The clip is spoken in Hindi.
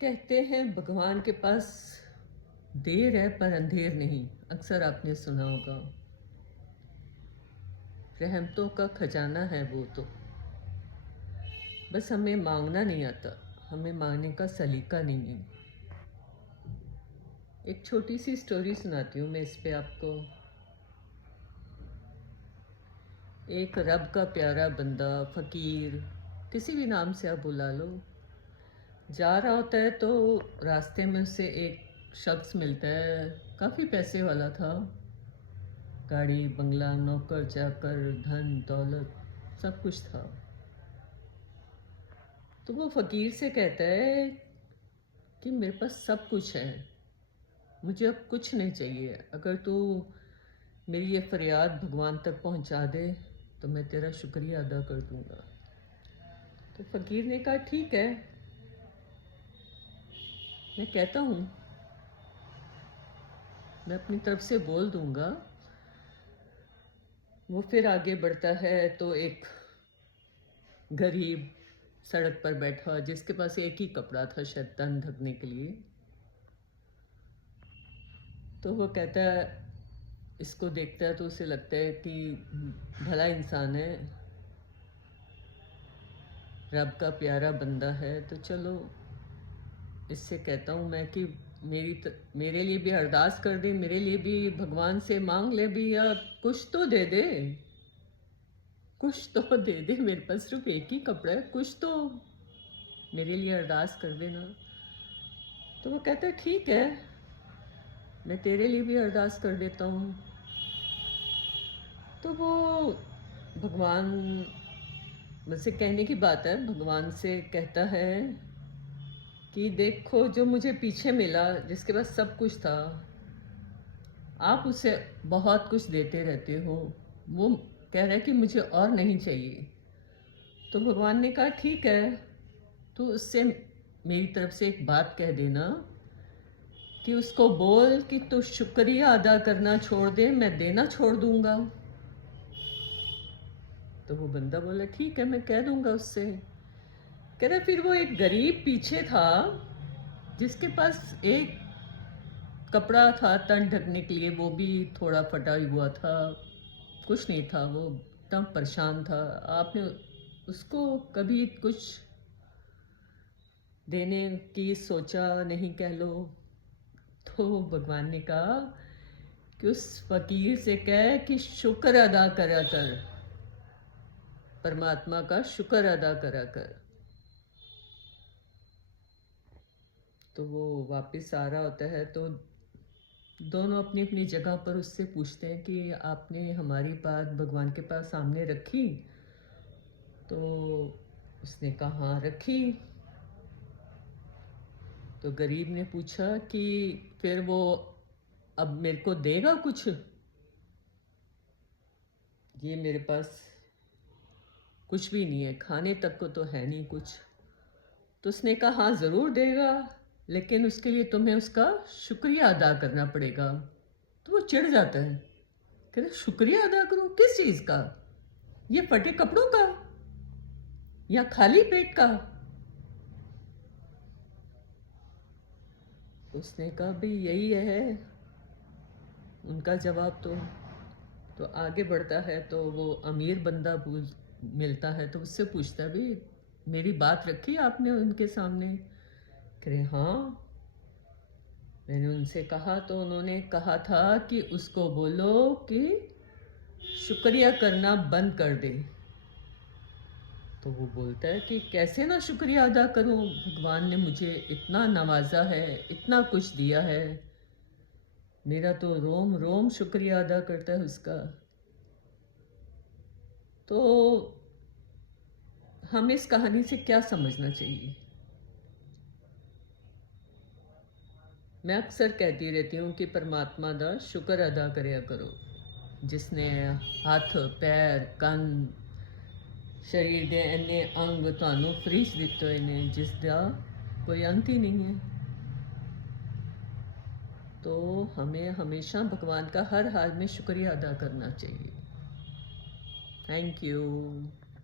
कहते हैं भगवान के पास देर है पर अंधेर नहीं। अक्सर आपने सुना होगा। रहमतों का खजाना है वो तो, बस हमें मांगना नहीं आता, हमें मांगने का सलीका नहीं है। एक छोटी सी स्टोरी सुनाती हूँ मैं इस पे आपको। एक रब का प्यारा बंदा, फकीर, किसी भी नाम से आप बुला लो, जा रहा होता है तो रास्ते में उससे एक शख्स मिलता है। काफ़ी पैसे वाला था, गाड़ी बंगला नौकर चाकर धन दौलत सब कुछ था। तो वो फकीर से कहता है कि मेरे पास सब कुछ है, मुझे अब कुछ नहीं चाहिए। अगर तू मेरी ये फरियाद भगवान तक पहुंचा दे तो मैं तेरा शुक्रिया अदा कर दूंगा। तो फकीर ने कहा ठीक है, मैं कहता हूँ, मैं अपनी तरफ से बोल दूंगा। वो फिर आगे बढ़ता है तो एक गरीब सड़क पर बैठा जिसके पास एक ही कपड़ा था शायद तन ढकने के लिए। तो वो कहता है, इसको देखता है तो उसे लगता है कि भला इंसान है, रब का प्यारा बंदा है, तो चलो इससे कहता हूँ मैं कि मेरे लिए भी अरदास कर दे, मेरे लिए भी भगवान से मांग ले भी, या कुछ तो दे दे, कुछ तो दे दे। मेरे पास सिर्फ एक ही कपड़ा है, कुछ तो मेरे लिए अरदास कर देना। तो वो कहता है ठीक है, मैं तेरे लिए भी अरदास कर देता हूँ। तो वो भगवान, मुझसे कहने की बात है, भगवान से कहता है कि देखो जो मुझे पीछे मिला, जिसके पास सब कुछ था, आप उसे बहुत कुछ देते रहते हो, वो कह रहा है कि मुझे और नहीं चाहिए। तो भगवान ने कहा ठीक है, तो उससे मेरी तरफ से एक बात कह देना कि उसको बोल कि तू शुक्रिया अदा करना छोड़ दे, मैं देना छोड़ दूंगा। तो वो बंदा बोला ठीक है, मैं कह दूंगा उससे। कह रहा फिर वो एक गरीब पीछे था जिसके पास एक कपड़ा था तन ढकने के लिए, वो भी थोड़ा फटा हुआ था, कुछ नहीं था, वो एकदम परेशान था। आपने उसको कभी कुछ देने की सोचा नहीं, कह लो। तो भगवान ने कहा कि उस फकीर से कह कि शुक्र अदा करा कर, परमात्मा का शुक्र अदा करा कर। तो वो वापस आ रहा होता है तो दोनों अपनी अपनी जगह पर उससे पूछते हैं कि आपने हमारी बात भगवान के पास सामने रखी? तो उसने कहा हाँ रखी। तो गरीब ने पूछा कि फिर वो अब मेरे को देगा कुछ? ये मेरे पास कुछ भी नहीं है, खाने तक को तो है नहीं कुछ। तो उसने कहा हाँ ज़रूर देगा, लेकिन उसके लिए तुम्हें उसका शुक्रिया अदा करना पड़ेगा। तो वो चिढ़ जाता है, कहते शुक्रिया अदा करूँ किस चीज़ का? ये फटे कपड़ों का या खाली पेट का? उसने कहा भाई यही है उनका जवाब। तो आगे बढ़ता है तो वो अमीर बंदा मिलता है तो उससे पूछता है भाई मेरी बात रखी आपने उनके सामने? कह रहे हाँ, मैंने उनसे कहा तो उन्होंने कहा था कि उसको बोलो कि शुक्रिया करना बंद कर दे। तो वो बोलता है कि कैसे ना शुक्रिया अदा करूं, भगवान ने मुझे इतना नवाजा है, इतना कुछ दिया है, मेरा तो रोम रोम शुक्रिया अदा करता है उसका। तो हमें इस कहानी से क्या समझना चाहिए? मैं अक्सर कहती रहती हूँ कि परमात्मा दा शुक्र अदा करिया करो, जिसने हथ पैर कन शरीर के इन्ने अंग ਤੁਹਾਨੂੰ फ्री ਦਿੱਤੇ ਹੋਏ ਨੇ, जिस दा कोई अंत ही नहीं है। तो हमें हमेशा भगवान का हर हाल में शुक्रिया अदा करना चाहिए। Thank you.